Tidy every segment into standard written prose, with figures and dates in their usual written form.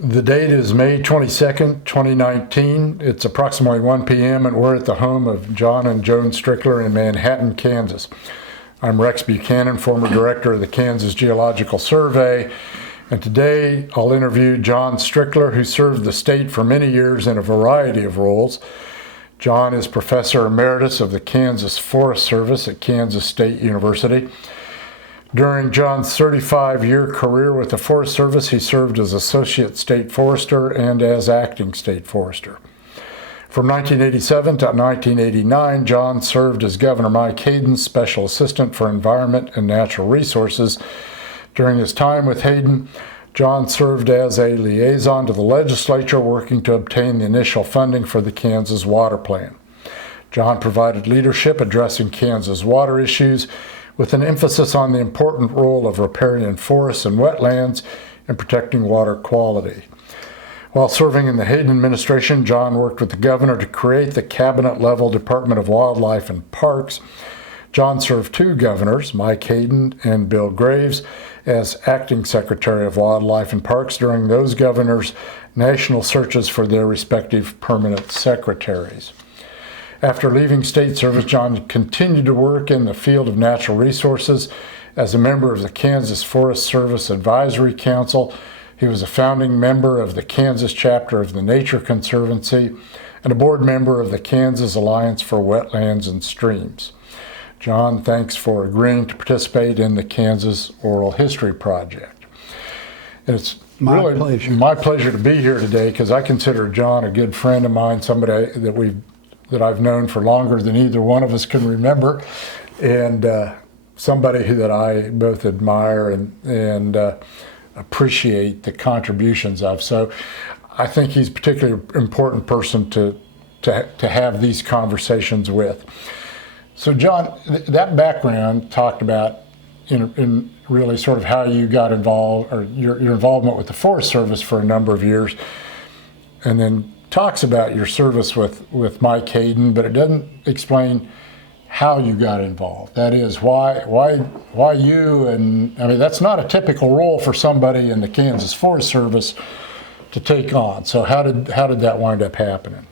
The date is May 22nd, 2019. It's approximately 1 p.m. and we're at the home of John and Joan Strickler in Manhattan, Kansas. I'm Rex Buchanan, former director of the Kansas Geological Survey, and today I'll interview John Strickler, who served the state for many years in a variety of roles. John is Professor Emeritus of the Kansas Forest Service at Kansas State University. During John's 35-year career with the Forest Service, he served as Associate State Forester and as Acting State Forester. From 1987 to 1989, John served as Governor Mike Hayden's Special Assistant for Environment and Natural Resources. During his time with Hayden, John served as a liaison to the Legislature, working to obtain the initial funding for the Kansas Water Plan. John provided leadership addressing Kansas water issues, with an emphasis on the important role of riparian forests and wetlands in protecting water quality. While serving in the Hayden administration, John worked with the governor to create the cabinet-level Department of Wildlife and Parks. John served two governors, Mike Hayden and Bill Graves, as acting Secretary of Wildlife and Parks during those governors' national searches for their respective permanent secretaries. After leaving state service, John continued to work in the field of natural resources as a member of the Kansas Forest Service Advisory Council. He was a founding member of the Kansas chapter of the Nature Conservancy and a board member of the Kansas Alliance for Wetlands and Streams. John, thanks for agreeing to participate in the Kansas Oral History Project. And it's my pleasure to be here today because I consider John a good friend of mine, somebody that I've known for longer than either one of us can remember, and somebody that I both admire and appreciate the contributions of. So I think he's a particularly important person to have these conversations with. So John, that background talked about in really sort of how you got involved, or your involvement with the Forest Service for a number of years, and then talks about your service with Mike Hayden, but it doesn't explain how you got involved. That is, why you, and I mean, that's not a typical role for somebody in the Kansas Forest Service to take on. So how did that wind up happening?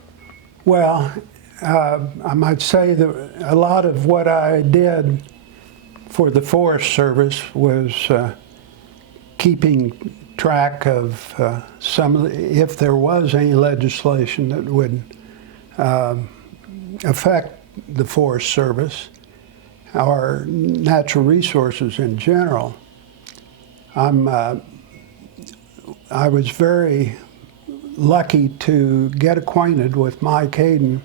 Well, I might say that a lot of what I did for the Forest Service was keeping track of if there was any legislation that would affect the Forest Service or natural resources in general. I was very lucky to get acquainted with Mike Hayden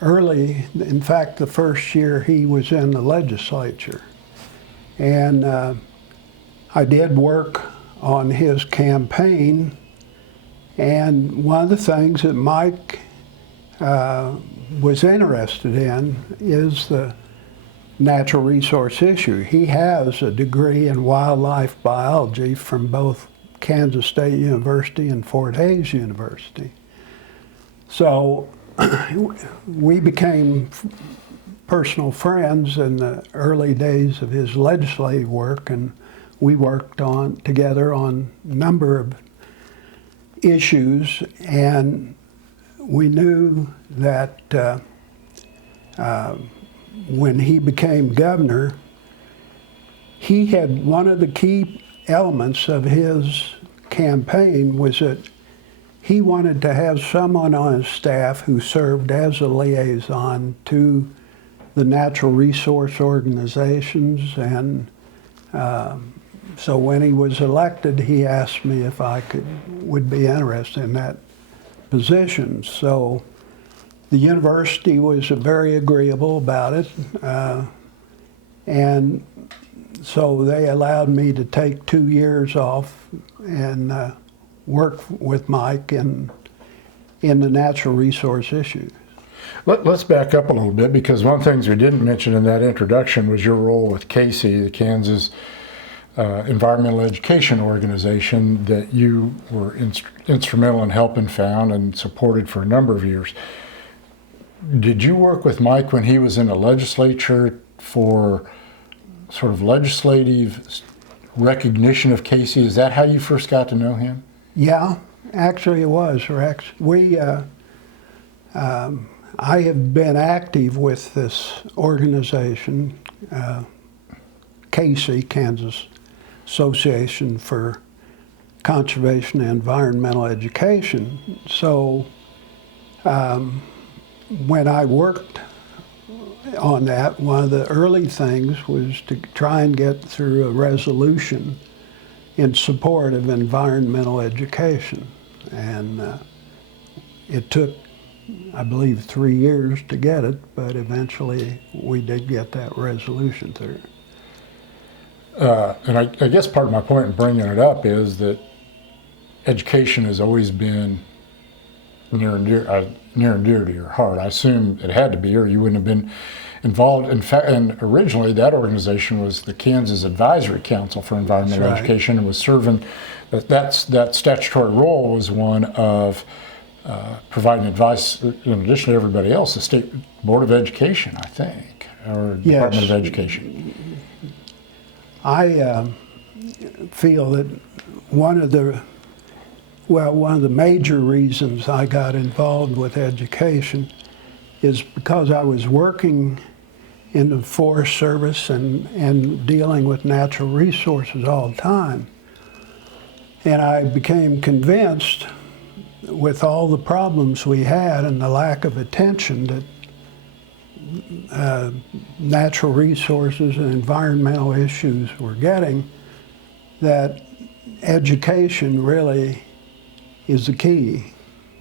early. In fact, the first year he was in the legislature. And I did work on his campaign, and one of the things that Mike was interested in is the natural resource issue. He has a degree in wildlife biology from both Kansas State University and Fort Hays University. So we became personal friends in the early days of his legislative work, and we worked together on a number of issues, and we knew that when he became governor, he had one of the key elements of his campaign was that he wanted to have someone on his staff who served as a liaison to the natural resource organizations, and so when he was elected, he asked me if I would be interested in that position. So the university was very agreeable about it, and so they allowed me to take 2 years off and work with Mike in the natural resource issues. Let's back up a little bit, because one of the things we didn't mention in that introduction was your role with KC, the Kansas Environmental Education Organization, that you were instrumental in helping found and supported for a number of years. Did you work with Mike when he was in the legislature for sort of legislative recognition of Casey? Is that how you first got to know him? Yeah, Actually, it was, Rex. I have been active with this organization, CASE, Kansas Association for Conservation and Environmental Education. So when I worked on that, one of the early things was to try and get through a resolution in support of environmental education. And it took, I believe, 3 years to get it, but eventually we did get that resolution through. And I guess part of my point in bringing it up is that education has always been near and dear to your heart. I assume it had to be, or you wouldn't have been involved. In fact, and originally that organization was the Kansas Advisory Council for Environmental That's right. Education, and was serving. That statutory role was one of providing advice, in addition to everybody else, the State Board of Education, I think, or Department of Education. I feel that one of the major reasons I got involved with education is because I was working in the Forest Service and dealing with natural resources all the time. And I became convinced, with all the problems we had and the lack of attention that natural resources and environmental issues were getting, that education really is the key.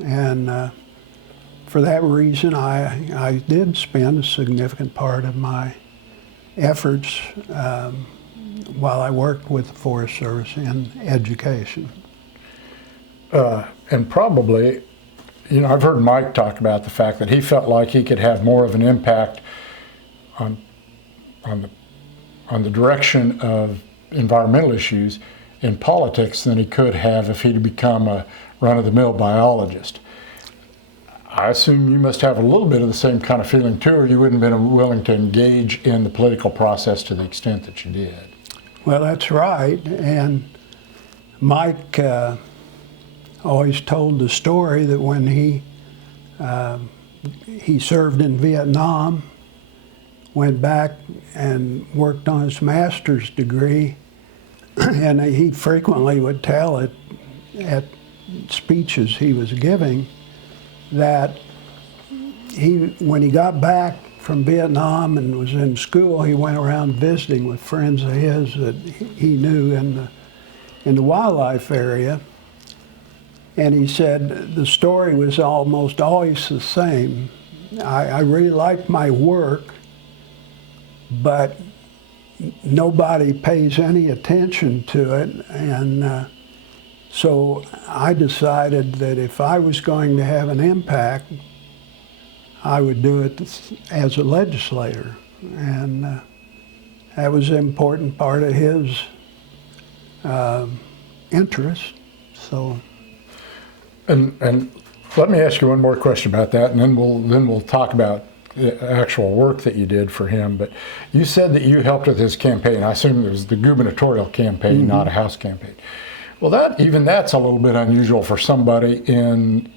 And for that reason, I did spend a significant part of my efforts while I worked with the Forest Service in education. And probably, you know, I've heard Mike talk about the fact that he felt like he could have more of an impact on the direction of environmental issues in politics than he could have if he'd become a run-of-the-mill biologist. I assume you must have a little bit of the same kind of feeling too, or you wouldn't have been willing to engage in the political process to the extent that you did. Well, that's right. And Mike always told the story that when he served in Vietnam, went back and worked on his master's degree, and he frequently would tell at speeches he was giving that when he got back from Vietnam and was in school, he went around visiting with friends of his that he knew in the wildlife area. And he said the story was almost always the same. I really liked my work, but nobody pays any attention to it. And so I decided that if I was going to have an impact, I would do it as a legislator. And that was an important part of his interest. So. And let me ask you one more question about that, and then we'll talk about the actual work that you did for him. But you said that you helped with his campaign. I assume it was the gubernatorial campaign, not a House campaign. Well, that's a little bit unusual for somebody in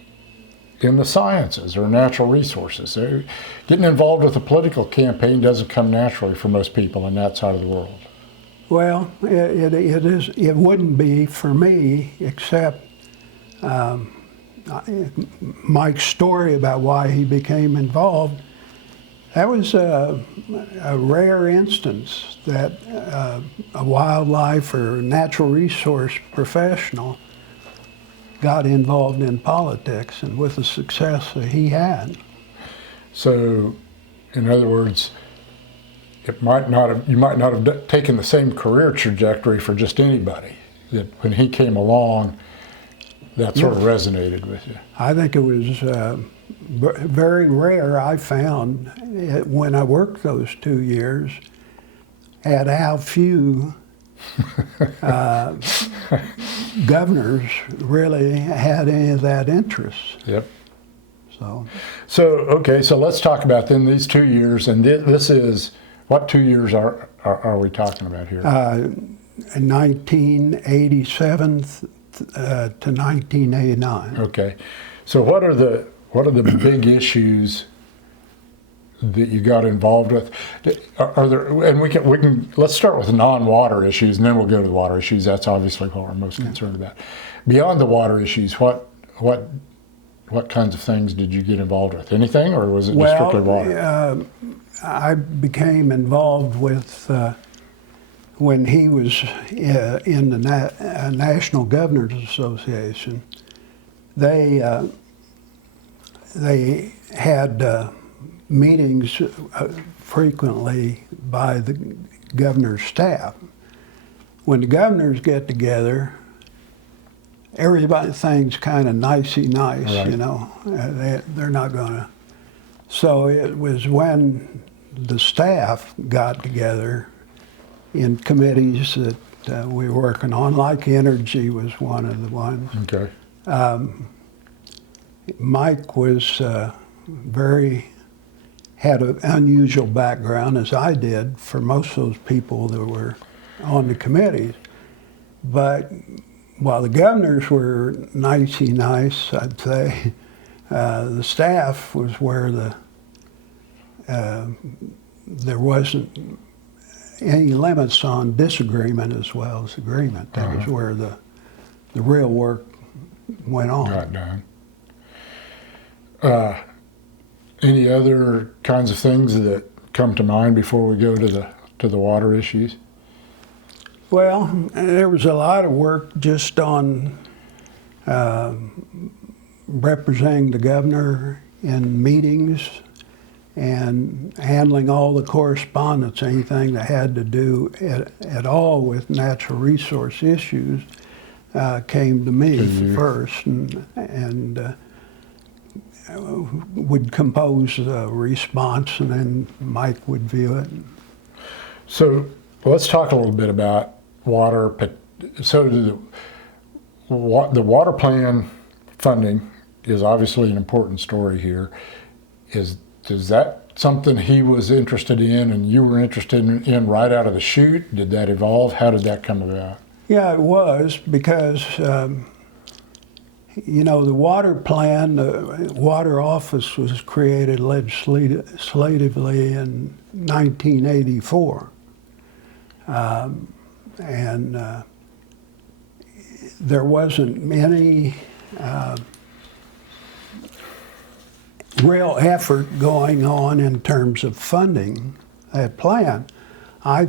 the sciences or natural resources. Getting involved with a political campaign doesn't come naturally for most people in that side of the world. Well, it wouldn't be for me, except Mike's story about why he became involved. That was a rare instance that a wildlife or natural resource professional got involved in politics, and with the success that he had. So, in other words, you might not have taken the same career trajectory for just anybody. That when he came along, that sort of resonated with you. I think it was very rare. I found when I worked those 2 years at how few governors really had any of that interest. Yep. So okay, so let's talk about then these 2 years, and this is, what 2 years are we talking about here? 1987 to 1989. Okay. So what are the big issues that you got involved with? Are there, and we can let's start with non-water issues and then we'll go to the water issues. That's obviously what we're most concerned about. Beyond the water issues, what kinds of things did you get involved with? Anything, or was it just strictly water? I became involved with when he was in the National Governors Association. They had meetings frequently by the governor's staff. When the governors get together, everything's kind of nicey nice, right. you know. They're not gonna. So it was when the staff got together in committees that we were working on, like energy was one of the ones. Okay. Mike was had an unusual background, as I did, for most of those people that were on the committees. But while the governors were nicey nice, I'd say, the staff was where there wasn't any limits on disagreement as well as agreement. That was where the real work went on. Got done. Any other kinds of things that come to mind before we go to the water issues? Well, there was a lot of work just on representing the governor in meetings and handling all the correspondence, anything that had to do at all with natural resource issues came to me first, and would compose a response, and then Mike would view it. So let's talk a little bit about water. So the water plan funding is obviously an important story here. Is that something he was interested in and you were interested in right out of the chute? Did that evolve? How did that come about? Yeah, it was, because you know, the water plan, the water office was created legislatively in 1984. And there wasn't any real effort going on in terms of funding that plan. I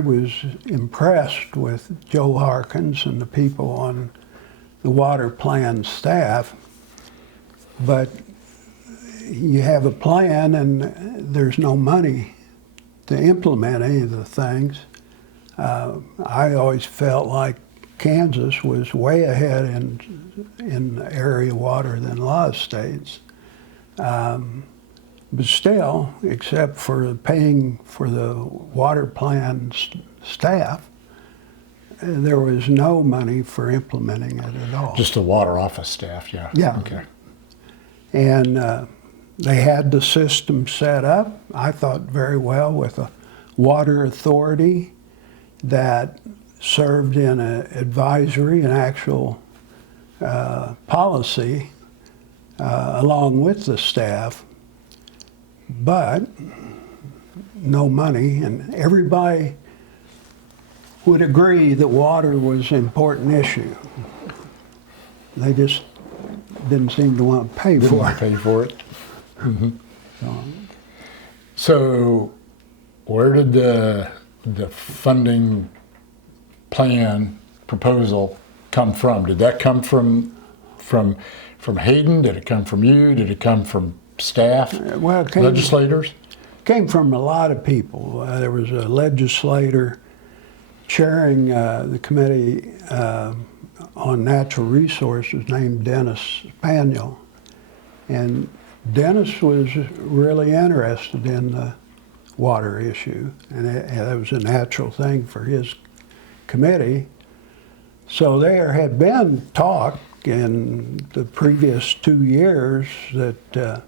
was impressed with Joe Harkins and the people on the water plan staff, but you have a plan and there's no money to implement any of the things. I always felt like Kansas was way ahead in area water than a lot of states. But still, except for paying for the water plan staff, there was no money for implementing it at all. Just the water office staff, yeah. Yeah. Okay. And they had the system set up, I thought very well, with a water authority that served in an advisory and actual policy along with the staff, but no money, and everybody would agree that water was an important issue. They just didn't seem to want to pay for it. Pay for it. Mm-hmm. So where did the funding plan proposal come from? Did that come from Hayden? Did it come from you? Did it come from staff, Well, it legislators? Came from a lot of people. There was a legislator chairing the committee on natural resources named Dennis Spaniel. And Dennis was really interested in the water issue, and that was a natural thing for his committee. So there had been talk in the previous 2 years that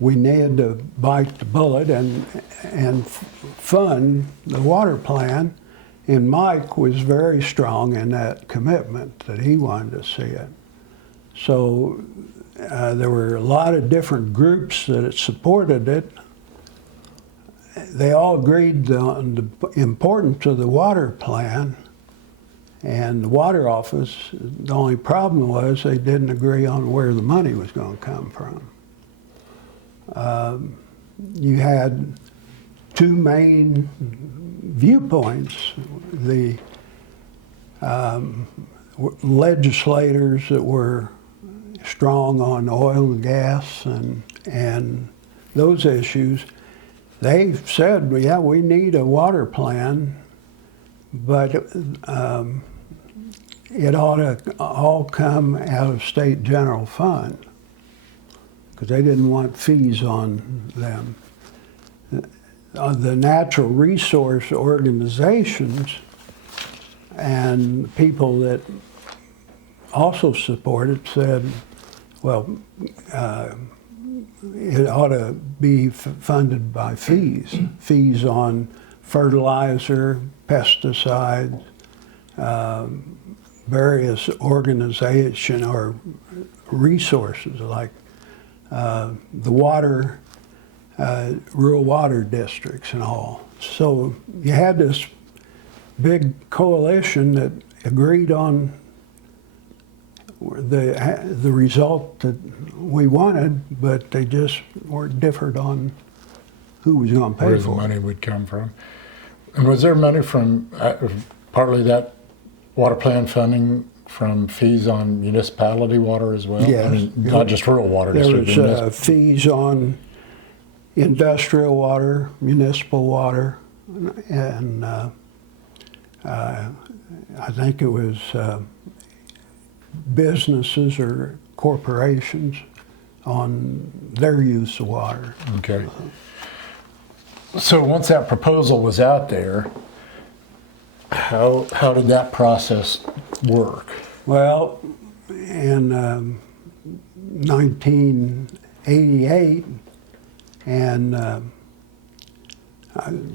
we needed to bite the bullet and fund the water plan And Mike was very strong in that commitment that he wanted to see it. So there were a lot of different groups that supported it. They all agreed on the importance of the water plan and the water office. The only problem was they didn't agree on where the money was going to come from. You had two main viewpoints. The legislators that were strong on oil and gas and those issues, they said, well, yeah, we need a water plan, but it ought to all come out of state general fund, because they didn't want fees on them. The natural resource organizations and people that also supported said, well, it ought to be funded by fees on fertilizer, pesticides, various organization or resources like the water, rural water districts and all. So you had this big coalition that agreed on the result that we wanted, but they just were differed on who was going to pay Where for the it. money would come from. And was there money from partly that water plan funding from fees on municipality water as well? Yes. I mean, not just rural water There district. was fees on industrial water, municipal water, and I think it was businesses or corporations on their use of water. Okay. So once that proposal was out there, how did that process work? Well, in 1988 and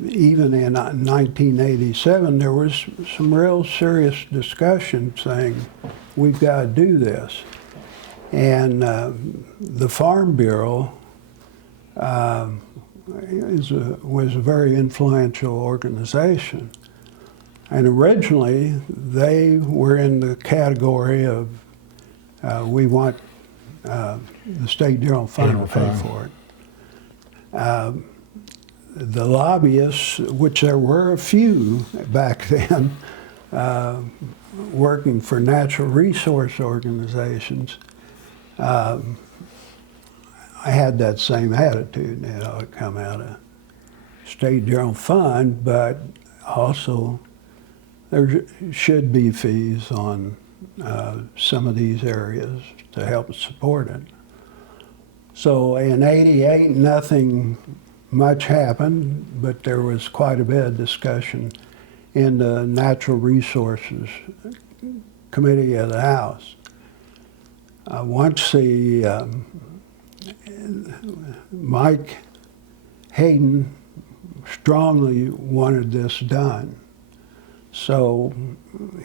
even in 1987, there was some real serious discussion saying, we've got to do this. And the Farm Bureau was a very influential organization. And originally, they were in the category of, we want the state general fund to pay for it. The lobbyists, which there were a few back then, working for natural resource organizations, I had that same attitude. It ought to come out of state general fund, but also there should be fees on some of these areas to help support it. So in '88, nothing much happened, but there was quite a bit of discussion in the Natural Resources Committee of the House. Once the Mike Hayden strongly wanted this done, so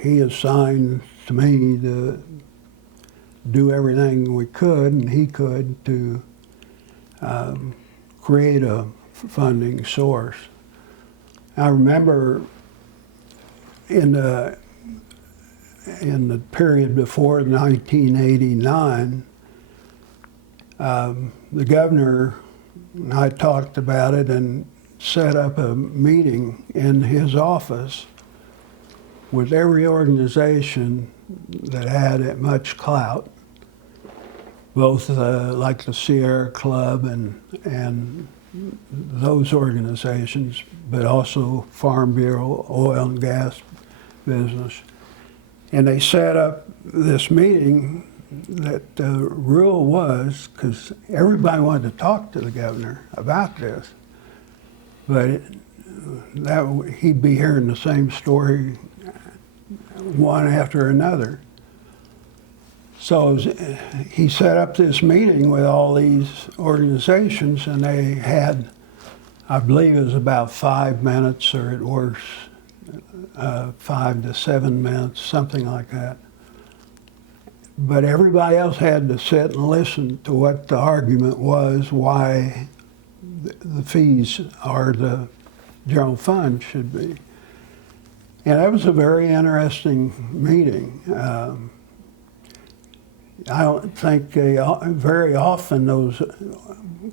he assigned to me to do everything we could and he could to create a funding source. I remember in the period before 1989, the governor and I talked about it and set up a meeting in his office with every organization that had much clout, both like the Sierra Club and those organizations, but also Farm Bureau, oil and gas business. And they set up this meeting that the rule was, because everybody wanted to talk to the governor about this, but he'd be hearing the same story one after another. So he set up this meeting with all these organizations, and they had, I believe it was about 5 minutes or at worst 5 to 7 minutes, something like that. But everybody else had to sit and listen to what the argument was, why the fees or the general fund should be. And that was a very interesting meeting. I don't think very often those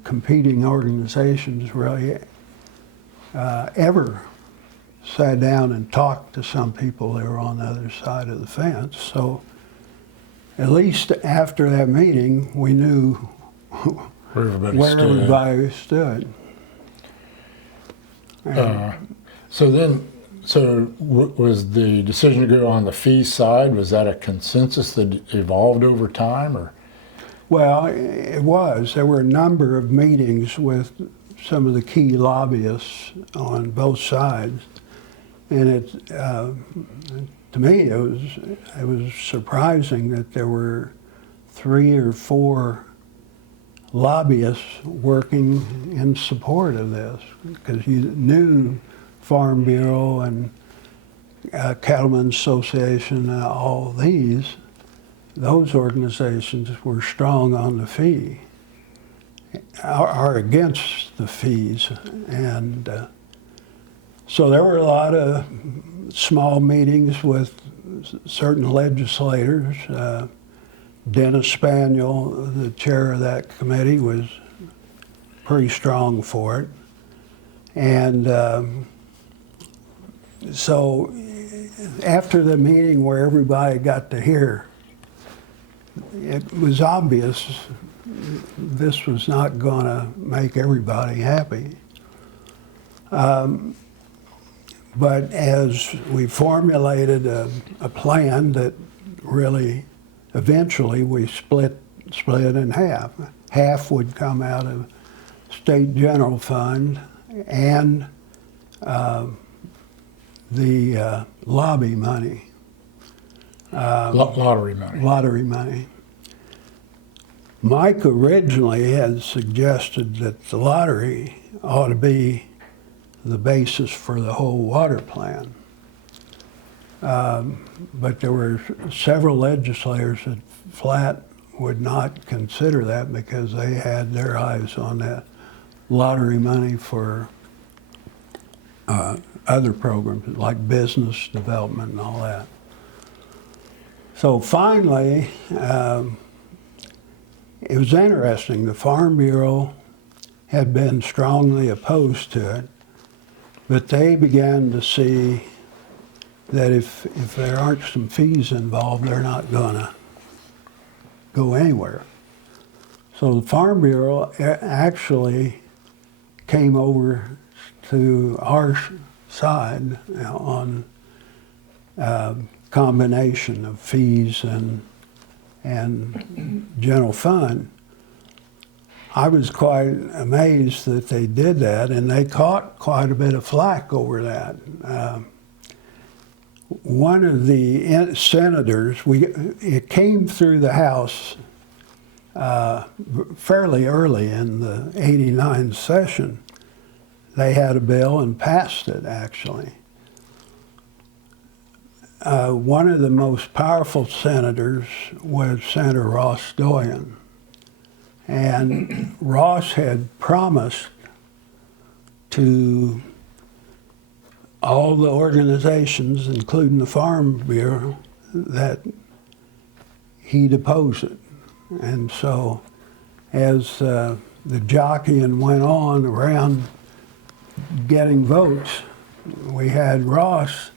competing organizations really ever sat down and talked to some people that were on the other side of the fence. So at least after that meeting, we knew where everybody stood. So was the decision to go on the fee side, was that a consensus that evolved over time, or? Well, it was. There were a number of meetings with some of the key lobbyists on both sides, and to me it was surprising that there were 3 or 4 lobbyists working in support of this, because you knew Farm Bureau and Cattlemen's Association and all those organizations were strong on the fee, are against the fees. And so there were a lot of small meetings with certain legislators. Dennis Spaniel, the chair of that committee, was pretty strong for it. And so after the meeting where everybody got to hear, it was obvious this was not going to make everybody happy. But as we formulated a plan that really, eventually we split in half. Half would come out of state general fund and the lobby money. Lottery money. Lottery money. Mike originally had suggested that the lottery ought to be the basis for the whole water plan. But there were several legislators that flat would not consider that because they had their eyes on that lottery money for other programs like business development and all that. So finally, it was interesting. The Farm Bureau had been strongly opposed to it, but they began to see that if there aren't some fees involved, they're not gonna go anywhere. So the Farm Bureau actually came over to our side on combination of fees and general fund. I was quite amazed that they did that, and they caught quite a bit of flack over that. One of the senators, it came through the House fairly early in the '89 session. They had a bill and passed it, actually. One of the most powerful senators was Senator Ross Doyen. And Ross had promised to all the organizations, including the Farm Bureau, that he'd oppose it. And so as the jockeying went on around getting votes, we had Ross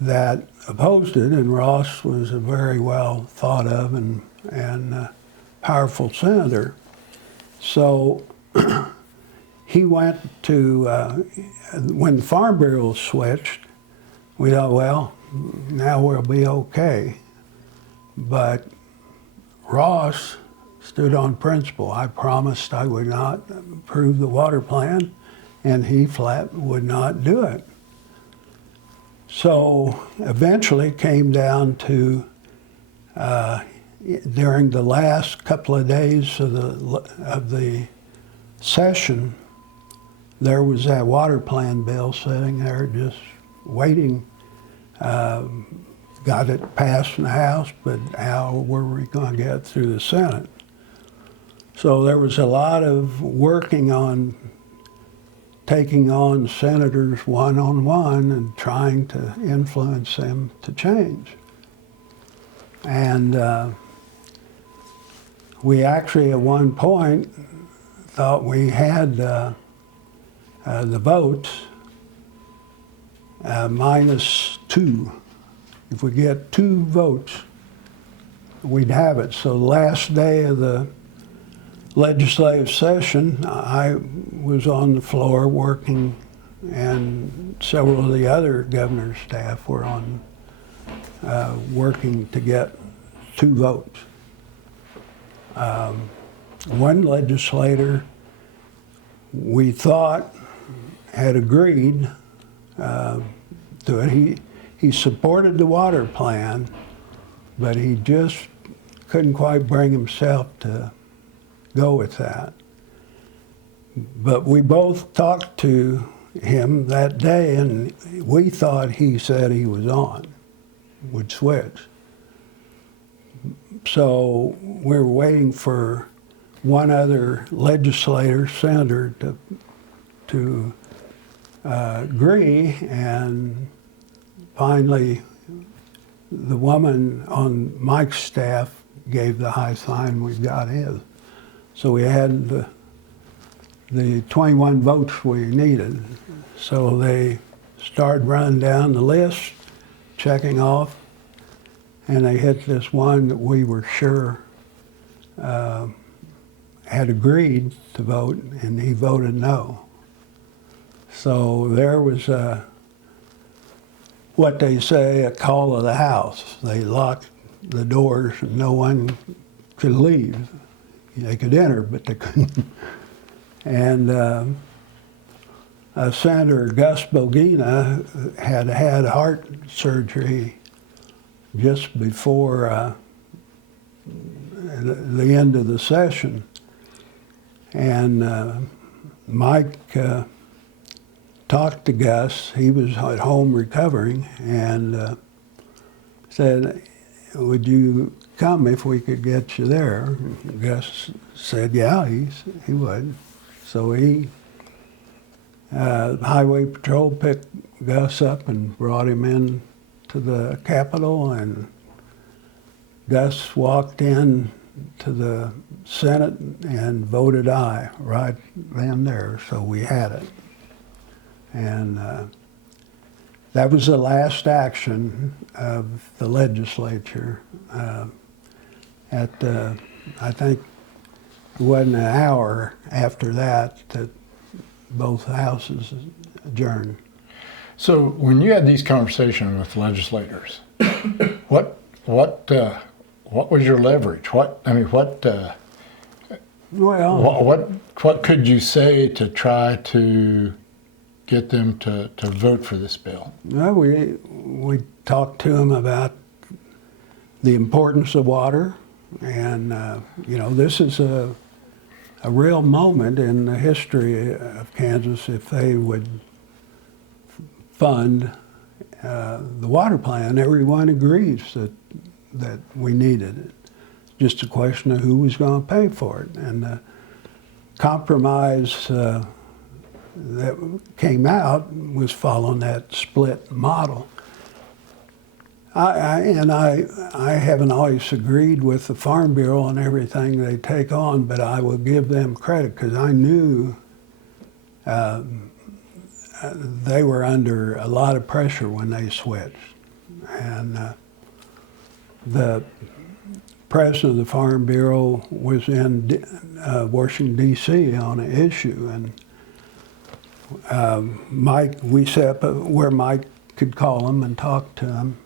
that opposed it, and Ross was a very well thought of and powerful senator. So he went to, when the Farm Bureau switched, we thought, well, now we'll be okay. But Ross stood on principle. I promised I would not approve the water plan, and he flat would not do it. So eventually it came down to, during the last couple of days of the session, there was that water plan bill sitting there just waiting. Got it passed in the House, but how were we going to get it through the Senate? So there was a lot of working on taking on senators one-on-one and trying to influence them to change. And we actually at one point thought we had the votes -2. If we get 2 votes, we'd have it. So the last day of the legislative session, I was on the floor working, and several of the other governor's staff were on working to get 2 votes. One legislator we thought had agreed to it. He supported the water plan, but he just couldn't quite bring himself to go with that. But we both talked to him that day, and we thought he said he was on, would switch. So we were waiting for one other legislator, senator, to agree, and finally the woman on Mike's staff gave the high sign. We got his. So we had the 21 votes we needed. So they started running down the list, checking off, and they hit this one that we were sure had agreed to vote, and he voted no. So there was what they say, a call of the house. They locked the doors and no one could leave. They could enter, but they couldn't. And Senator Gus Bogina had had heart surgery just before the end of the session. And Mike talked to Gus. He was at home recovering, and said, "Would you come if we could get you there?" And Gus said, "Yeah, he would." So Highway Patrol picked Gus up and brought him in to the Capitol, and Gus walked in to the Senate and voted aye right then and there, so we had it. And that was the last action of the legislature. I think it wasn't an hour after that both houses adjourned. So when you had these conversations with legislators, what was your leverage? What could you say to try to get them to vote for this bill? Well, we talked to them about the importance of water, and this is a real moment in the history of Kansas if they would fund the water plan. Everyone agrees that we needed it. Just a question of who was going to pay for it. And the compromise that came out was following that split model. I haven't always agreed with the Farm Bureau and everything they take on, but I will give them credit because I knew they were under a lot of pressure when they switched. And the president of the Farm Bureau was in Washington, D.C. on an issue, and Mike, we set up where Mike could call him and talk to him,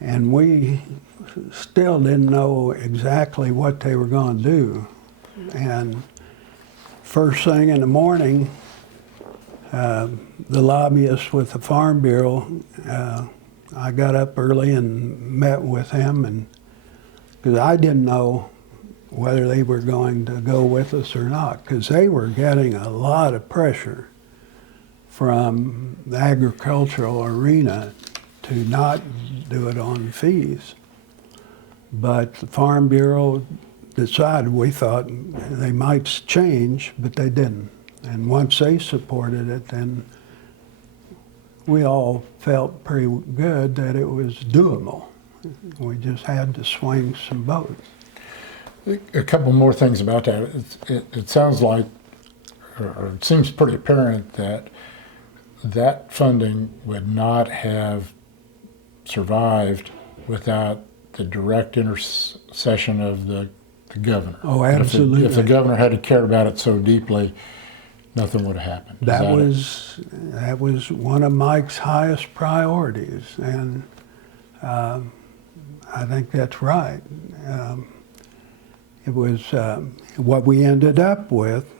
and we still didn't know exactly what they were going to do. And first thing in the morning, the lobbyist with the Farm Bureau, I got up early and met with him, and because I didn't know whether they were going to go with us or not, because they were getting a lot of pressure from the agricultural arena to not do it on fees. But the Farm Bureau decided, we thought they might change, but they didn't. And once they supported it, then we all felt pretty good that it was doable. We just had to swing some votes. A couple more things about that. It sounds like, or it seems pretty apparent that that funding would not have survived without the direct intercession of the governor. Oh, absolutely. If the governor hadn't cared about it so deeply, nothing would have happened. That was one of Mike's highest priorities, and I think that's right. It was what we ended up with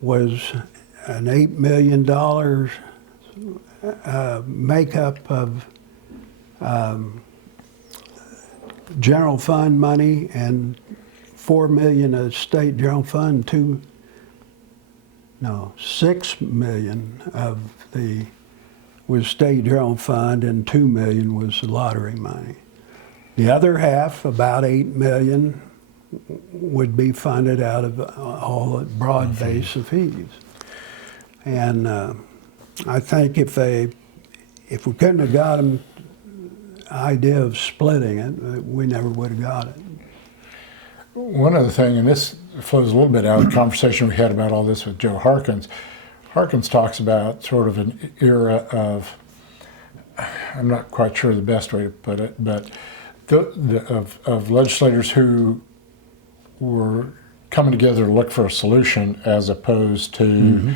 was an $8 million makeup of general fund money and $4 million of state general fund, $6 million of the was state general fund and $2 million was the lottery money. The other half, about $8 million, would be funded out of all the broad base of fees. And I think if we couldn't have got them idea of splitting it, we never would have got it. One other thing, and this flows a little bit out of the conversation we had about all this with Joe Harkins. Harkins talks about sort of an era of, I'm not quite sure the best way to put it, but of legislators who were coming together to look for a solution as opposed to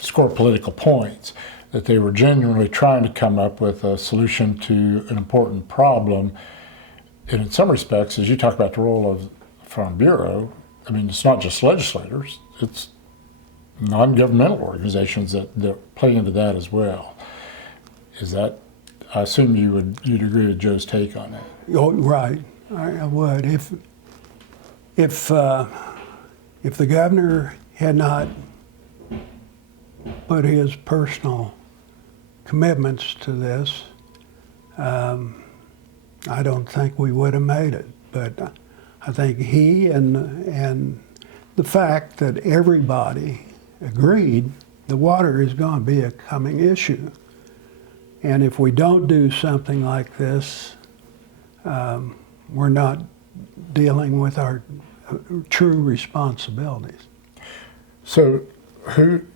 score political points. That they were genuinely trying to come up with a solution to an important problem. And in some respects, as you talk about the role of the Farm Bureau, I mean, it's not just legislators, it's non-governmental organizations that play into that as well. Is that, I assume you'd agree with Joe's take on that? Oh, right, I would. If the governor had not put his personal commitments to this, I don't think we would have made it. But I think he and the fact that everybody agreed the water is going to be a coming issue. And if we don't do something like this, we're not dealing with our true responsibilities. So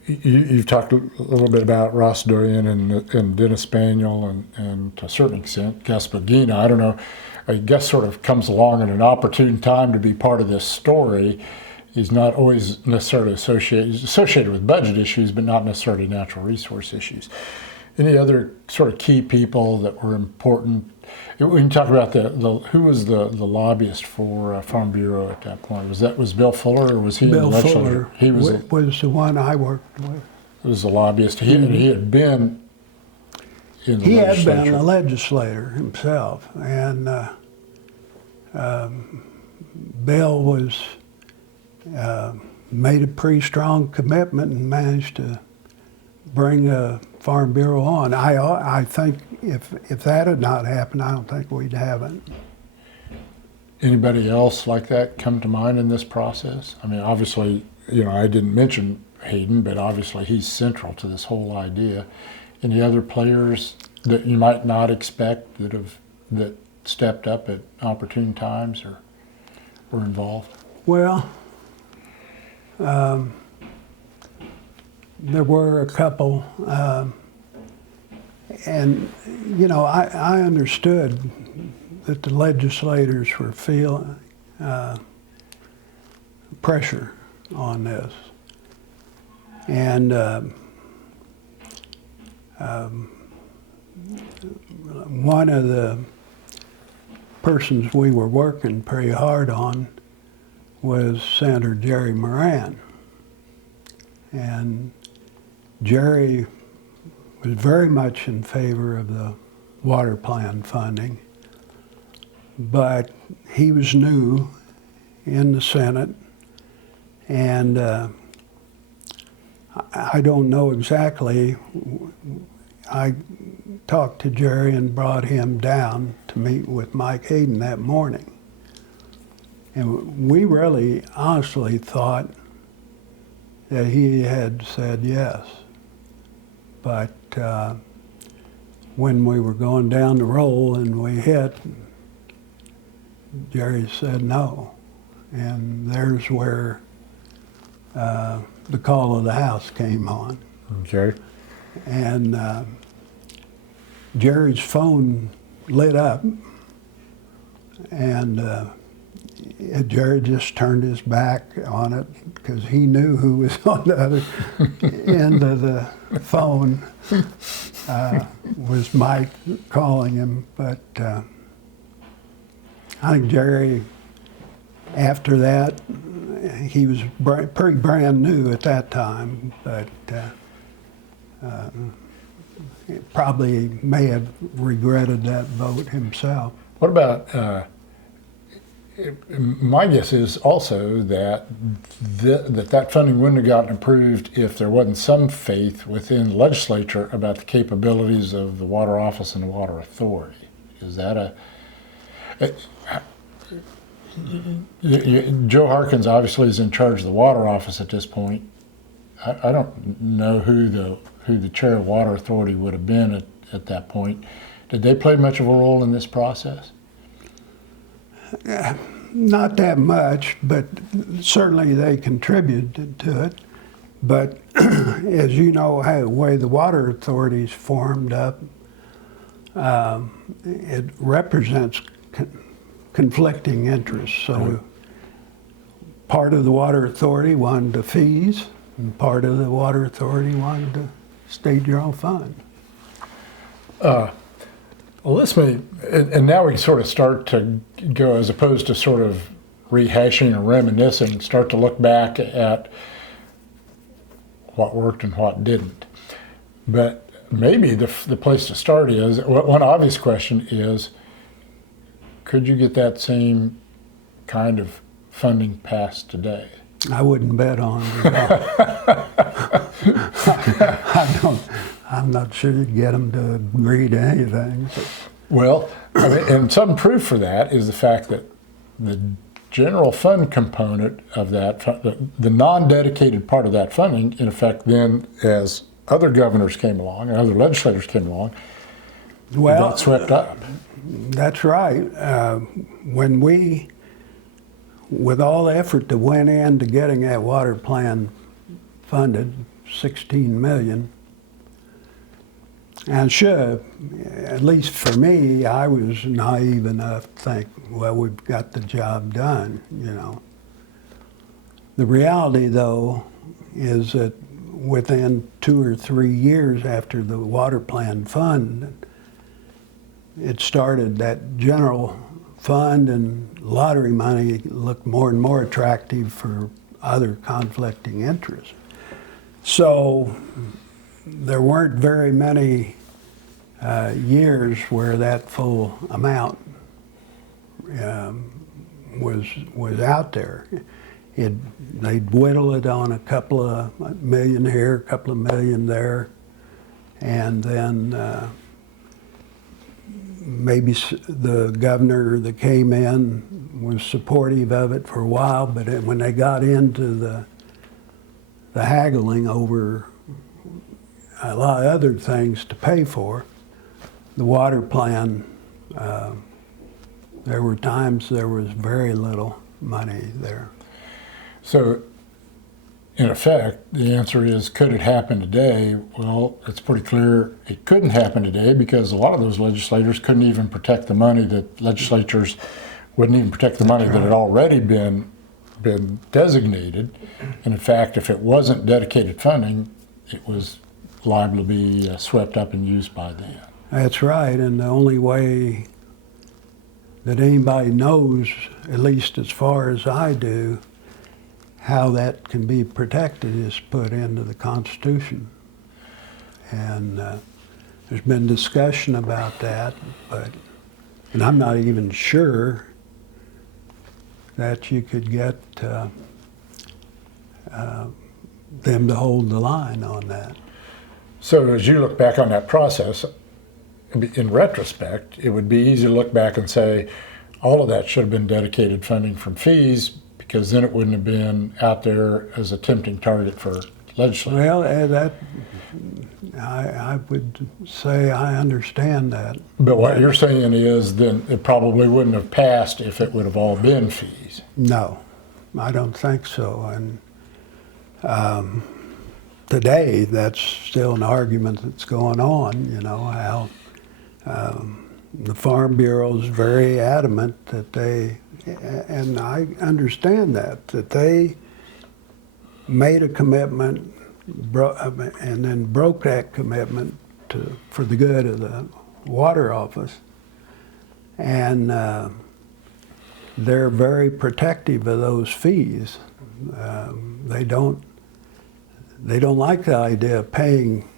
you've talked a little bit about Ross Dorian and Dennis Spaniel and to a certain extent Gus Bogina. I don't know, I guess sort of comes along at an opportune time to be part of this story. He's not always necessarily associated with budget issues, but not necessarily natural resource issues. Any other sort of key people that were important? We can talk about who was the lobbyist for Farm Bureau at that point. Was Bill Fuller, or was he Bill in the legislature? Fuller He was the one I worked with. Was the lobbyist. He had been in the He had legislature. been a legislator himself, and Bill was made a pretty strong commitment and managed to bring the Farm Bureau on. I think if that had not happened, I don't think we'd have it. Anybody else like that come to mind in this process? I mean, obviously, I didn't mention Hayden, but obviously he's central to this whole idea. Any other players that you might not expect that stepped up at opportune times or were involved? Well, there were a couple, and I understood that the legislators were feeling pressure on this, and one of the persons we were working pretty hard on was Senator Jerry Moran. And Jerry was very much in favor of the water plan funding, but he was new in the Senate, and I don't know exactly. I talked to Jerry and brought him down to meet with Mike Hayden that morning. And we really honestly thought that he had said yes. But when we were going down the roll and we hit, Jerry said no. And there's where the call of the house came on. Okay. And Jerry's phone lit up, and Jerry just turned his back on it because he knew who was on the other end of the phone. Was Mike calling him, but I think Jerry, after that, he was pretty brand new at that time, but probably may have regretted that vote himself. What about, my guess is also that that funding wouldn't have gotten approved if there wasn't some faith within the legislature about the capabilities of the Water Office and the Water Authority. Is that Joe Harkins obviously is in charge of the Water Office at this point. I don't know who the chair of Water Authority would have been at that point. Did they play much of a role in this process? Not that much, but certainly they contributed to it. But as you know, the way the Water Authority is formed up, it represents conflicting interests. So right. Part of the Water Authority wanted the fees, and part of the Water Authority wanted the state general fund. Well, this may, and now we can sort of start to go, as opposed to sort of rehashing or reminiscing, start to look back at what worked and what didn't. But maybe the place to start is, one obvious question is, could you get that same kind of funding passed today? I wouldn't bet on it. I'm not sure you'd get them to agree to anything. Well, I mean, and some proof for that is the fact that the general fund component of that, the non-dedicated part of that funding, in effect then, as other governors came along and other legislators came along, got swept up. That's right. When we, with all the effort that went into getting that water plan funded, 16 million, and sure, at least for me, I was naive enough to think, well, we've got the job done, you know. The reality, though, is that within 2 or 3 years after the water plan fund, it started, that general fund and lottery money looked more and more attractive for other conflicting interests. So there weren't very many years where that full amount was out there. They'd whittle it on a couple of million here, a couple of million there, and then maybe the governor that came in was supportive of it for a while, but when they got into the haggling over a lot of other things to pay for, the water plan, there were times there was very little money there. So, in effect, the answer is, could it happen today? Well, it's pretty clear it couldn't happen today because a lot of those legislators couldn't even protect the money that legislatures wouldn't even protect the money that had already been designated. And in fact, if it wasn't dedicated funding, it was liable to be swept up and used by them. That's right, and the only way that anybody knows, at least as far as I do, how that can be protected is put into the Constitution. And there's been discussion about that, and I'm not even sure that you could get them to hold the line on that. So as you look back on that process, in retrospect, it would be easy to look back and say, all of that should have been dedicated funding from fees, because then it wouldn't have been out there as a tempting target for legislature. Well, I would say I understand that. But what you're saying is then it probably wouldn't have passed if it would have all been fees. No, I don't think so. And today, that's still an argument that's going on, you know, how the Farm Bureau is very adamant that they, and I understand that they made a commitment and then broke that commitment for the good of the water office. And they're very protective of those fees. They don't like the idea of paying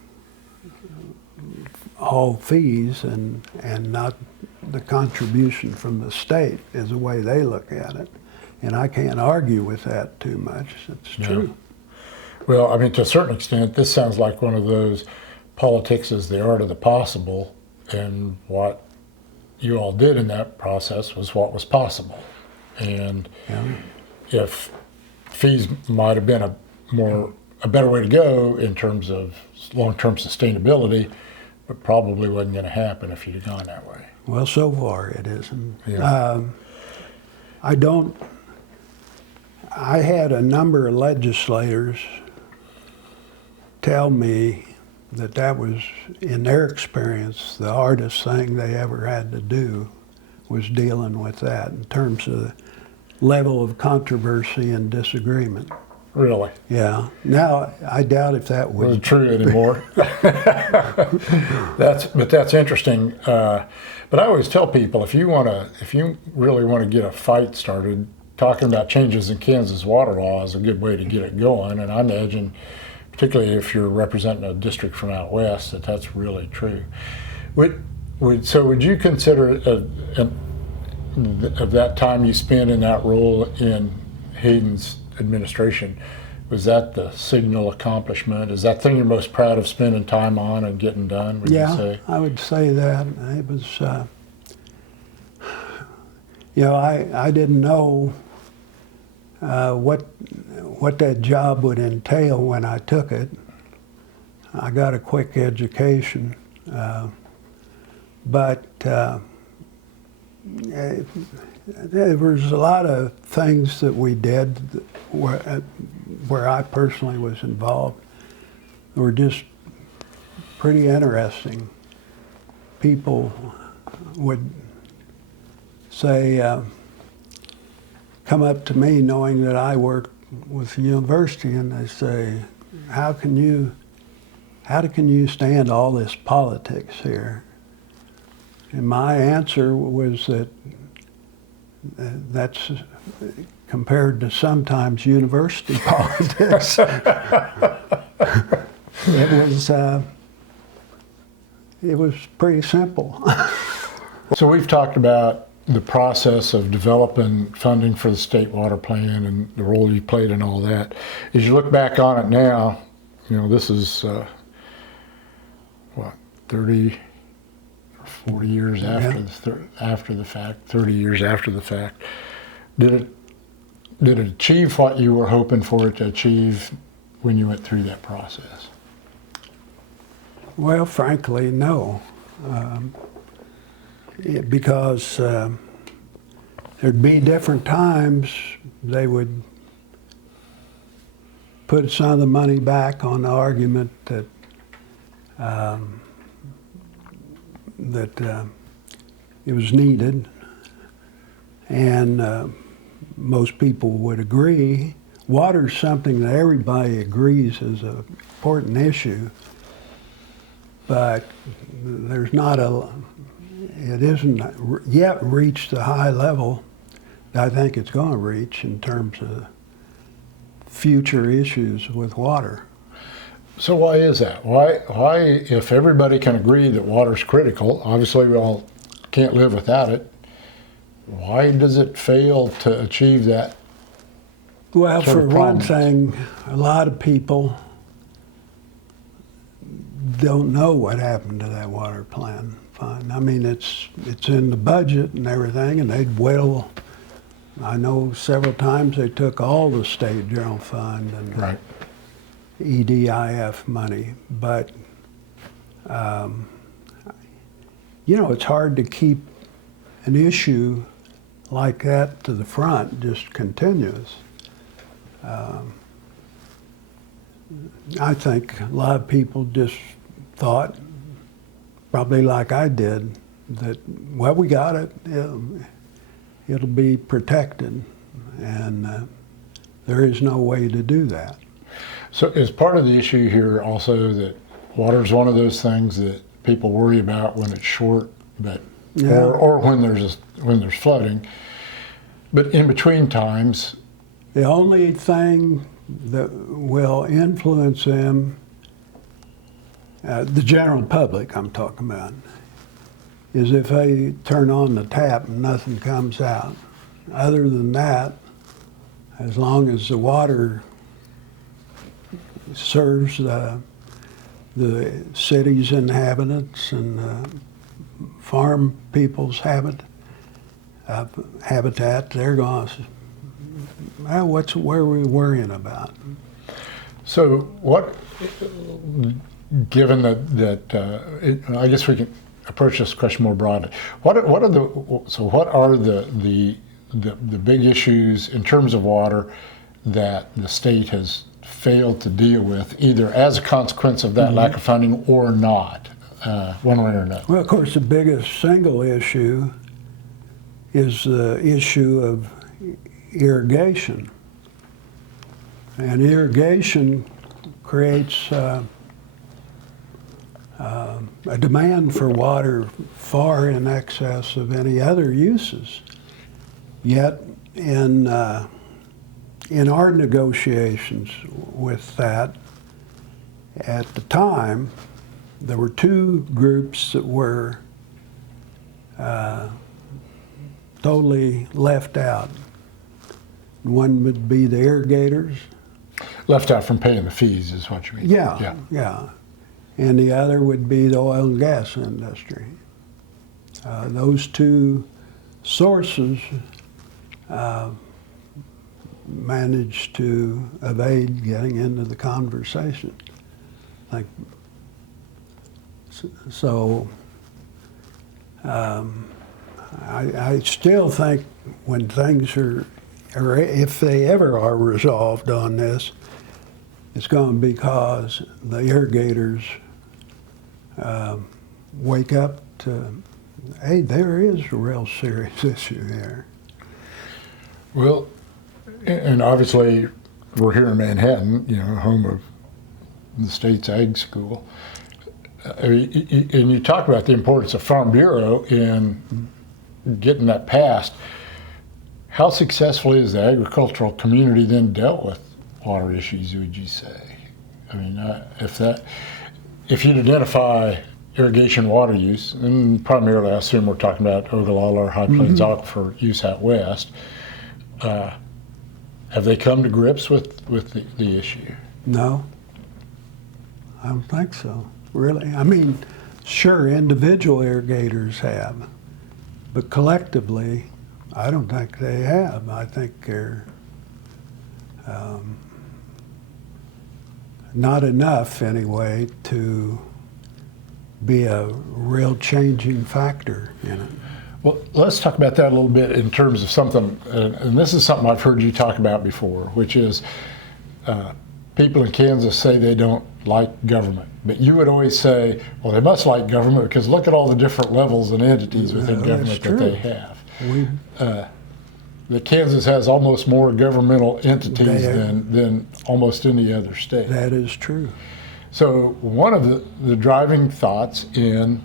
all fees and not the contribution from the state is the way they look at it. And I can't argue with that too much. It's true. Well, I mean, to a certain extent, this sounds like one of those politics is the art of the possible, and what you all did in that process was what was possible. And if fees might have been a better way to go in terms of long-term sustainability, but probably wasn't going to happen if you'd have gone that way. Well, so far it isn't. Yeah. I had a number of legislators tell me that was, in their experience, the hardest thing they ever had to do was dealing with that in terms of the level of controversy and disagreement. Really? Yeah. Now, I doubt if that was Wasn't true anymore. That's interesting. But I always tell people, if you really want to get a fight started, talking about changes in Kansas water law is a good way to get it going. And I imagine, particularly if you're representing a district from out west, that's really true. So would you consider of that time you spent in that role in Hayden's administration, was that the signal accomplishment? Is that thing you're most proud of spending time on and getting done, would you say? I would say that. It was, I didn't know what that job would entail when I took it. I got a quick education, but there was a lot of things that we did where I personally was involved that were just pretty interesting. People would say, come up to me knowing that I worked with the university, and they say, how can you stand all this politics here? And my answer was that that's compared to sometimes university politics. It was pretty simple. So we've talked about the process of developing funding for the state water plan and the role you played in all that. As you look back on it now, this is 30 or 40 years after the fact, 30 years after the fact. Did it achieve what you were hoping for it to achieve when you went through that process? Well, frankly, no. Because there'd be different times they would put some of the money back on the argument that it was needed, and most people would agree. Water's something that everybody agrees is an important issue, but it isn't yet reached the high level that I think it's going to reach in terms of future issues with water. So why is that? Why, if everybody can agree that water's critical, obviously we all can't live without it, why does it fail to achieve that Well, sort for of one prominence? thing, a lot of people don't know what happened to that water plan fund. I mean, it's in the budget and everything, and they'd whittle. I know several times they took all the state general fund and Right. EDIF money, but you know, it's hard to keep an issue like that to the front, just continuous. I think a lot of people just thought, probably like I did, that, well, we got it, it'll be protected, and there is no way to do that. So is part of the issue here also that water is one of those things that people worry about when it's short, but Yeah. or when there's flooding, but in between times, The only thing that will influence them, the general public I'm talking about, is if they turn on the tap and nothing comes out. Other than that, as long as the water serves the city's inhabitants and farm people's habitat, they're going to, well, what are we worrying about? so what, given I guess we can approach this question more broadly. What are the big issues in terms of water that the state has failed to deal with, either as a consequence of that lack of funding or not, one way or another? Well, of course, the biggest single issue is the issue of irrigation. And irrigation creates a demand for water far in excess of any other uses. Yet, in our negotiations with that, at the time, there were two groups that were totally left out. One would be the irrigators. Left out from paying the fees is what you mean? Yeah. And the other would be the oil and gas industry. Those two sources managed to evade getting into the conversation. Like, so I still think when things are, or if they ever are resolved on this, it's going to be because the irrigators wake up to, hey, there is a real serious issue here. Well, and obviously we're here in Manhattan, home of the state's ag school. And you talk about the importance of Farm Bureau in getting that passed. How successfully has the agricultural community then dealt with water issues, would you say? I mean, if you'd identify irrigation water use, and primarily I assume we're talking about Ogallala or High Plains Aquifer use out west, have they come to grips with the issue? No, I don't think so, really. I mean, sure, individual irrigators have, but collectively, I don't think they have. I think they're not enough, anyway, to be a real changing factor in it. Well, let's talk about that a little bit in terms of something, and this is something I've heard you talk about before, which is people in Kansas say they don't like government. But you would always say, well, they must like government because look at all the different levels and entities within government that they have. That Kansas has almost more governmental entities than almost any other state. That is true. So one of the driving thoughts in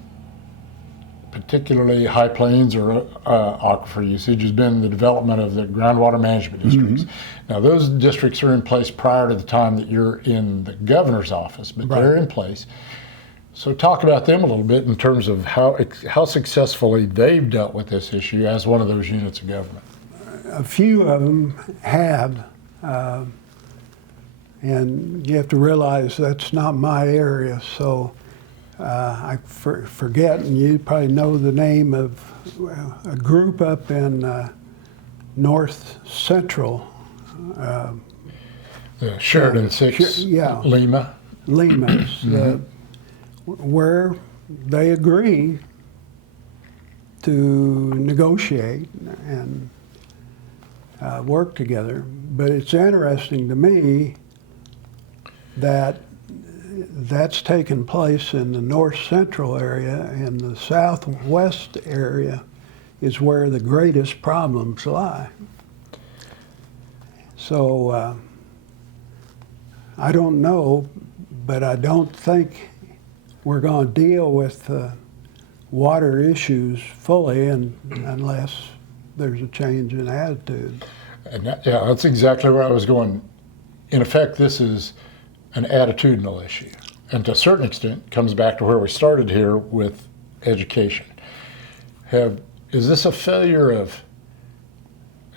particularly High Plains or aquifer usage has been the development of the groundwater management districts. Now those districts are in place prior to the time that you're in the governor's office, but they're in place. So talk about them a little bit in terms of how successfully they've dealt with this issue as one of those units of government. A few of them have And you have to realize that's not my area, so I forget, and you probably know the name of a group up in north central. The Sheridan 6, yeah. Lima. Lima's, where they agree to negotiate and work together. But it's interesting to me that that's taken place in the north central area, and the southwest area is where the greatest problems lie. So I don't know, but I don't think we're going to deal with water issues fully unless there's a change in attitude. And yeah, that's exactly where I was going. In effect, this is an attitudinal issue, and to a certain extent comes back to where we started here with education. Is this a failure of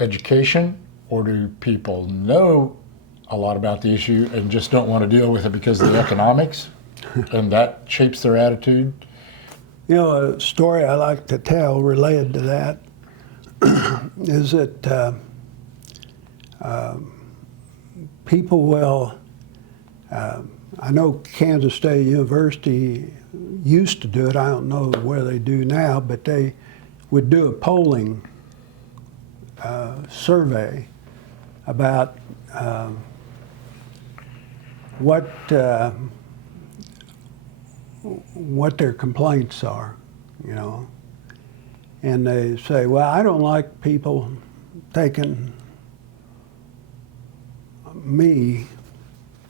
education, or do people know a lot about the issue and just don't want to deal with it because of the economics, and that shapes their attitude? You know, a story I like to tell related to that is that people will, I know Kansas State University used to do it, I don't know where they do now, but they would do a polling survey about what their complaints are, you know. And they say, well, I don't like people taking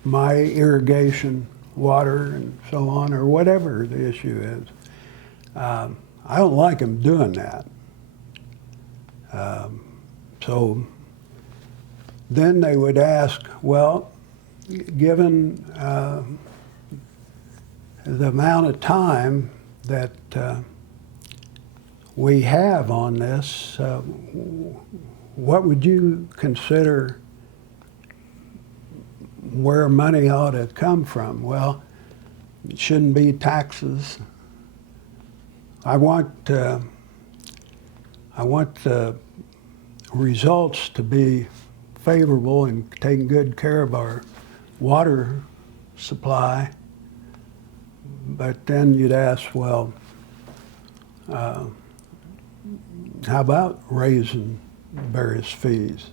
my irrigation water and so on, or whatever the issue is. I don't like them doing that. So then they would ask, well, given the amount of time that we have on this, what would you consider where money ought to come from? Well, it shouldn't be taxes. I want the results to be favorable in taking good care of our water supply. But then you'd ask, well, how about raising various fees?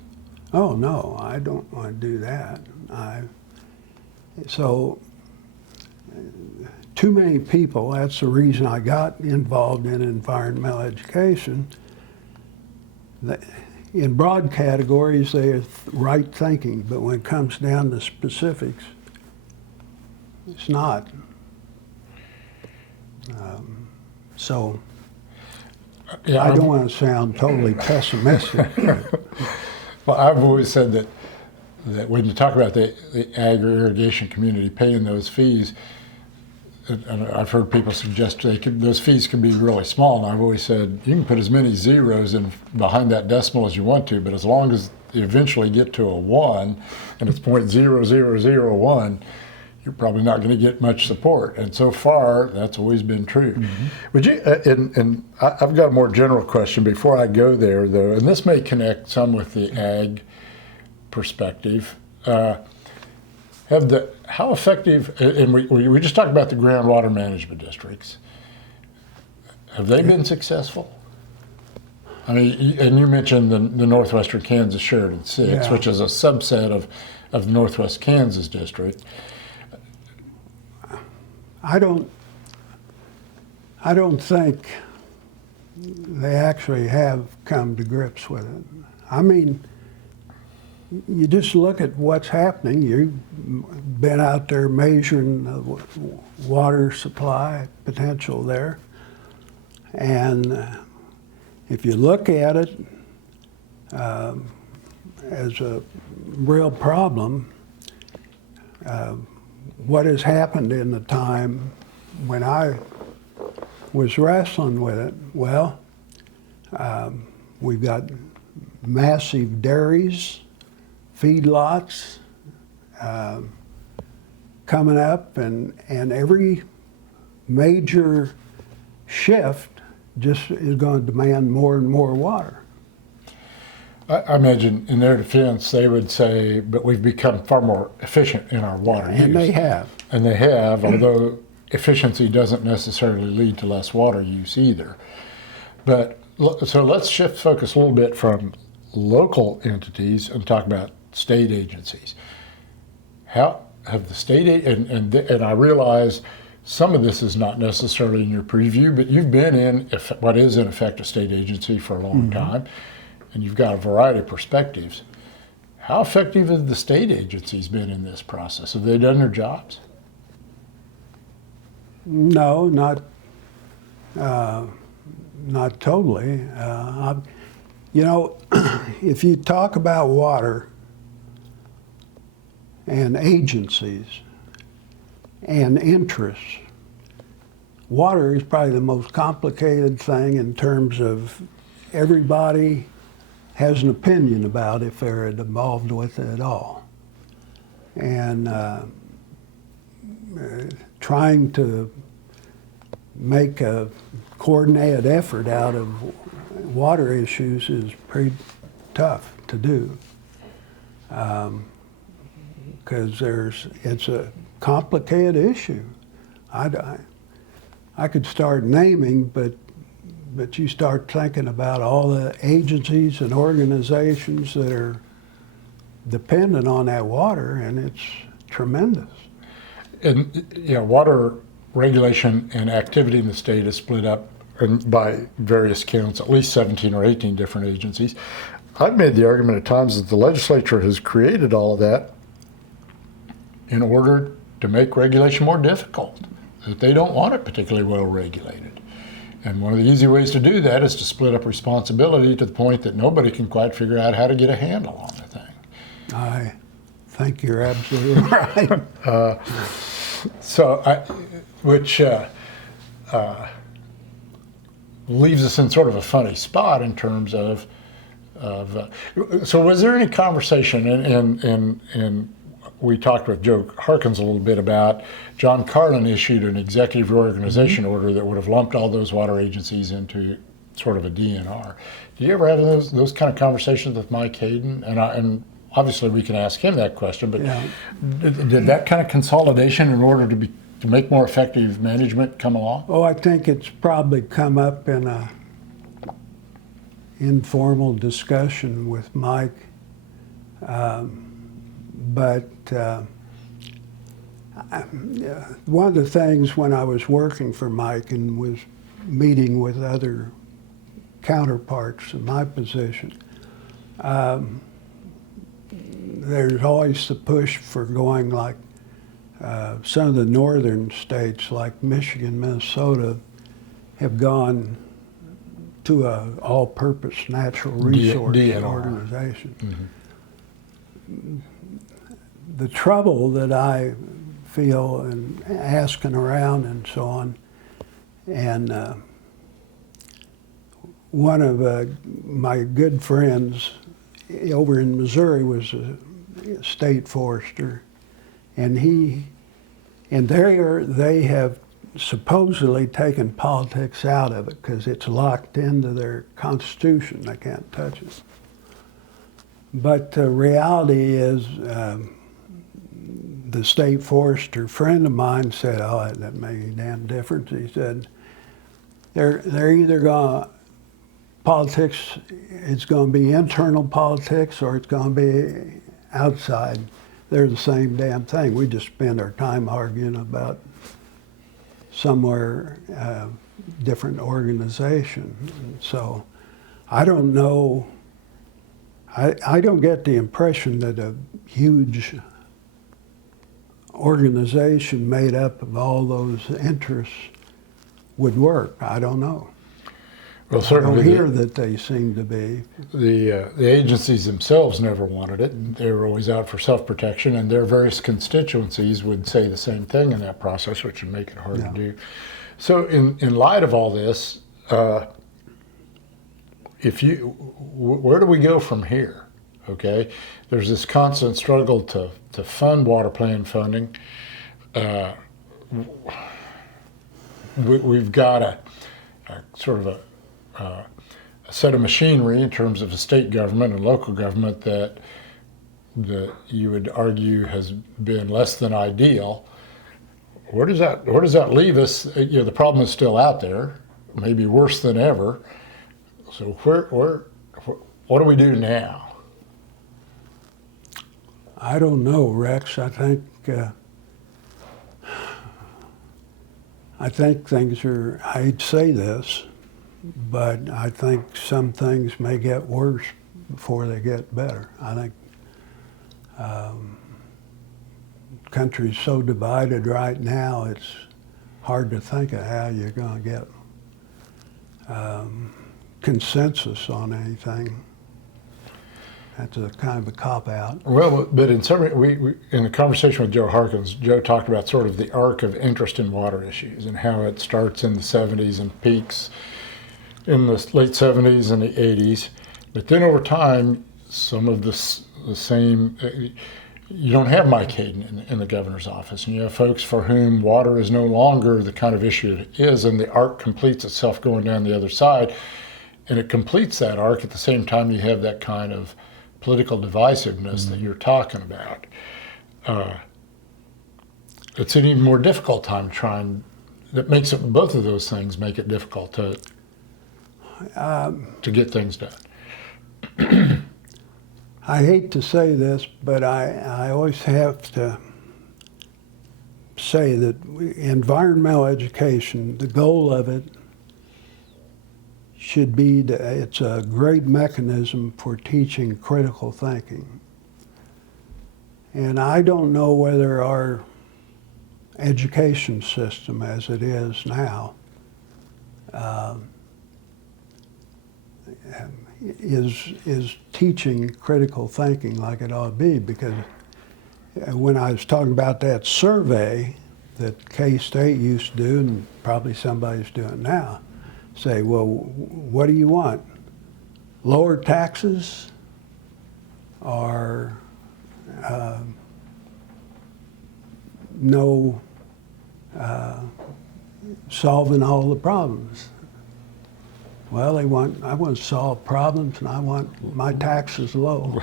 Oh, no, I don't want to do that. So too many people, that's the reason I got involved in environmental education. In broad categories, they're right thinking, but when it comes down to specifics, it's not. So Yeah, I don't want to sound totally pessimistic. Well, I've always said that when you talk about the agri-irrigation community paying those fees, and I've heard people suggest those fees can be really small, and I've always said you can put as many zeros in behind that decimal as you want to, but as long as you eventually get to a 1 and it's 0.0001, you're probably not going to get much support. And so far, that's always been true. Mm-hmm. Would you? And I've got a more general question before I go there, though, and this may connect some with the ag perspective. How effective? And we just talked about the groundwater management districts. Have they been successful? I mean, and you mentioned the Northwestern Kansas Sheridan 6, yeah, which is a subset of the Northwest Kansas district. I don't think they actually have come to grips with it. I mean, you just look at what's happening. You've been out there measuring the water supply potential there. And if you look at it as a real problem, what has happened in the time when I was wrestling with it? Well, we've got massive dairies feedlots coming up, and every major shift just is going to demand more and more water. I imagine in their defense they would say, but we've become far more efficient in our water use. And they have. And they have, although efficiency doesn't necessarily lead to less water use either. But so let's shift focus a little bit from local entities and talk about state agencies. How have the state, and I realize some of this is not necessarily in your preview, but you've been in what is in effect a state agency for a long time, and you've got a variety of perspectives. How effective have the state agencies been in this process? Have they done their jobs? No, not totally. You know, if you talk about water and agencies and interests, water is probably the most complicated thing in terms of everybody has an opinion about if they're involved with it at all. And trying to make a coordinated effort out of water issues is pretty tough to do, because it's a complicated issue. I could start naming, but you start thinking about all the agencies and organizations that are dependent on that water, and it's tremendous. And water regulation and activity in the state is split up by various counts, at least 17 or 18 different agencies. I've made the argument at times that the legislature has created all of that in order to make regulation more difficult, that they don't want it particularly well regulated. And one of the easy ways to do that is to split up responsibility to the point that nobody can quite figure out how to get a handle on the thing. I think you're absolutely right. Which leaves us in sort of a funny spot in terms of so was there any conversation, and we talked with Joe Harkins a little bit about John Carlin issued an executive reorganization order that would have lumped all those water agencies into sort of a DNR. Do you ever have those kind of conversations with Mike Hayden? And obviously we can ask him that question, but Yeah. did that kind of consolidation in order to make more effective management come along? Oh, I think it's probably come up in a informal discussion with Mike. But one of the things when I was working for Mike and was meeting with other counterparts in my position, there's always the push for going like some of the northern states like Michigan, Minnesota have gone to a all-purpose natural resource DNR. organization. Mm-hmm. The trouble that I feel in asking around and so on, and one of my good friends over in Missouri was a state forester, and they have supposedly taken politics out of it because it's locked into their constitution. They can't touch it. But the reality is, the state forester friend of mine said, "Oh, that doesn't make any damn difference." He said, "They're either going politics. It's going to be internal politics, or it's going to be outside. They're the same damn thing. We just spend our time arguing about somewhere different organization." And so, I don't know. I don't get the impression that a huge organization made up of all those interests would work. I don't know. Well, I certainly don't hear that they seem to be. The agencies themselves never wanted it. They were always out for self-protection, and their various constituencies would say the same thing in that process, which would make it hard to do. So in light of all this, where do we go from here? okay? There's this constant struggle to fund water plan funding. We've got a sort of a set of machinery in terms of the state government and local government that you would argue has been less than ideal. Where does that leave us? You know, the problem is still out there, maybe worse than ever. So what do we do now? I don't know, Rex. I think things are, I'd say this, but I think some things may get worse before they get better. I think country's so divided right now, it's hard to think of how you're going to get consensus on anything. That's a kind of a cop-out. Well, but in some we in the conversation with Joe Harkins, Joe talked about sort of the arc of interest in water issues and how it starts in the 70s and peaks in the late 70s and the 80s. But then over time, some of the same, you don't have Mike Hayden in the governor's office, and you have folks for whom water is no longer the kind of issue it is, and the arc completes itself going down the other side. And it completes that arc at the same time you have that kind of political divisiveness that you're talking about. It's an even more difficult time trying, that makes it, both of those things make it difficult to get things done. I hate to say this, but I always have to say that environmental education, the goal of it should be that it's a great mechanism for teaching critical thinking. And I don't know whether our education system as it is now is teaching critical thinking like it ought to be, because when I was talking about that survey that K-State used to do, and probably somebody's doing now, say, well, what do you want? Lower taxes or no solving all the problems? Well, I want to solve problems, and I want my taxes low.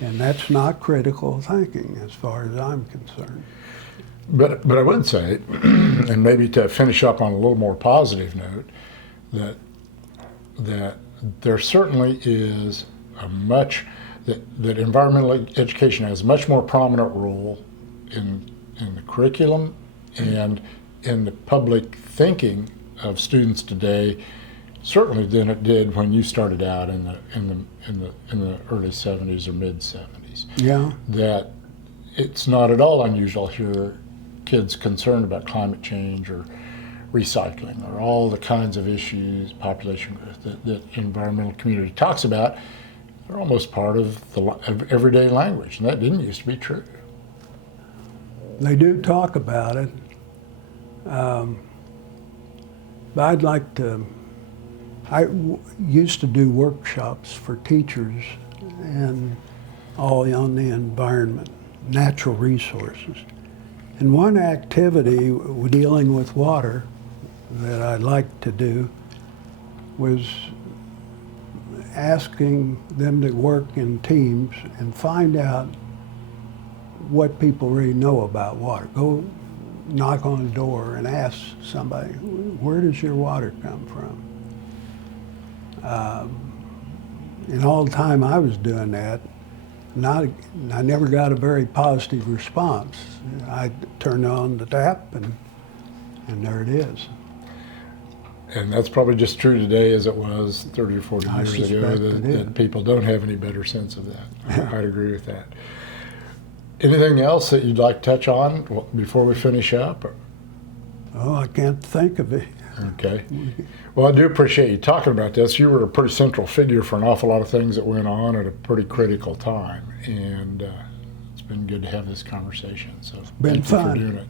And that's not critical thinking as far as I'm concerned. But I would say, and maybe to finish up on a little more positive note, that there certainly is that environmental education has a much more prominent role in the curriculum and in the public thinking of students today, certainly than it did when you started out in the early 70s or mid 70s. Yeah. That it's not at all unusual to hear kids concerned about climate change or recycling or all the kinds of issues, population growth that environmental community talks about. They're almost part of everyday language, and that didn't used to be true. They do talk about it, but I'd like to. Used to do workshops for teachers and all on the environment, natural resources. And one activity dealing with water that I'd like to do was asking them to work in teams and find out what people really know about water. Go knock on a door and ask somebody, where does your water come from? And all the time I was doing that, I never got a very positive response. I turned on the tap and there it is. And that's probably just true today as it was 30 or 40 years ago, that people don't have any better sense of that. I'd agree with that. Anything else that you'd like to touch on before we finish up? Oh, I can't think of it. Okay. Well, I do appreciate you talking about this. You were a pretty central figure for an awful lot of things that went on at a pretty critical time. And it's been good to have this conversation. So Been thank you fun. for doing it.